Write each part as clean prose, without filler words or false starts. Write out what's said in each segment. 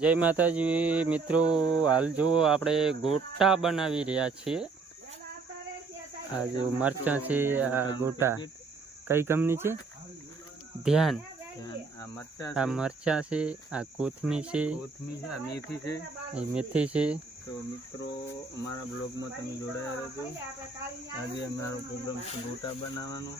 જય માતાજી મિત્રો, હાલ જો આપણે ગોટા બનાવી રહ્યા છીએ। આ જો મરચાં છે, આ ગોટા કઈ કંપની છે? ધ્યાન। આ મરચાં છે, આ કોથમીર છે, આ મેથી છે, એ મેથી છે। તો મિત્રો અમારા બ્લોગમાં તમે જોડાયા રહેજો। આજે અમારો પ્રોગ્રામ છે ગોટા બનાવવાનો।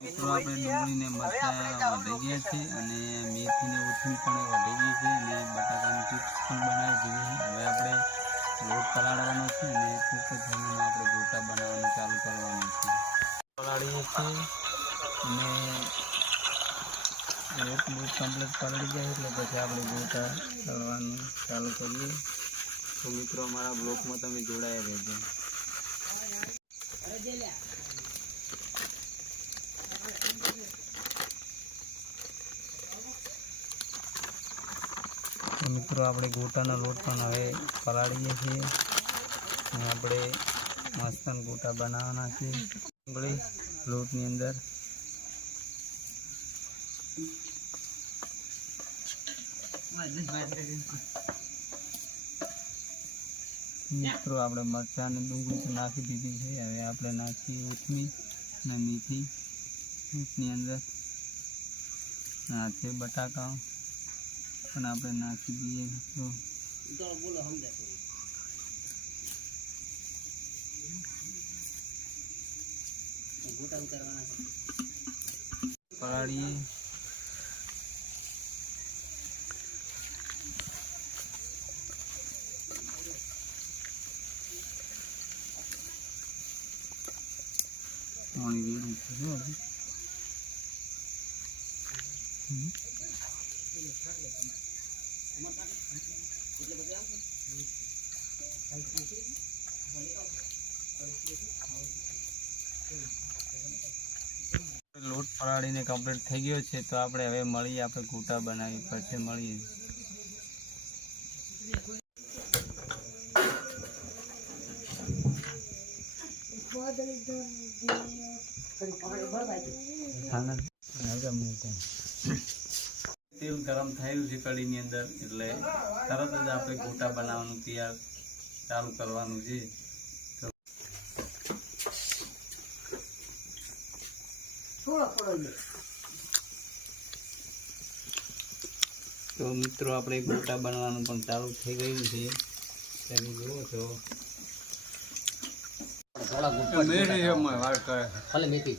મિત્રો આપણે ડુંગળીને મરચાં વઢી ગયા છે અને મેથીની ઉથમી પણ વઢી ગઈ છે અને બટાકાની ચિપ્સ પણ બનાવી દીધી। હવે આપણે લોટ પલાળવાનો છે અને ટૂંક જ સમયમાં આપણે ગોટા બનાવવાનું ચાલુ કરવાનું છે। પલાળીએ છીએ અને લોટ કમ્પ્લીટ પલાળી જાય એટલે પછી આપણે ગોટા તળવાનું ચાલુ કરીએ। તો મિત્રો અમારા બ્લોગમાં તમે જોડાયા રહેજો। મિત્રો આપણે ગોટાનો લોટ પણ હવે પલાળીએ છીએ અને આપણે મસ્ત ગોટા બનાવવાના છે। ડુંગળી લોટની અંદર મિત્રો આપણે મરચાં અને ડુંગળી નાખી દીધી છે। હવે આપણે નાખીએ ઉથમી અને મેથી ની અંદર। આ છે બટાકા પણ આપણે નાખી દઈએ મિત્રો। પલાળીએ પાણી રેડું છે લોટ પલાળીને કમ્પ્લીટ થઈ ગયો છે। તો આપણે હવે મળીએ, આપણે ગોટા બનાવી પછી મળીએ। તેલ ગરમ થયું છે કઢીની અંદર એટલે તરત જ આપણે ગોટા બનાવવાનું તૈયાર ચાલુ કરવાનું છે। તો મિત્રો આપણે ગોટા બનાવવાનું પણ ચાલુ થઈ ગયું છે, તમે જુઓ છો। મેથી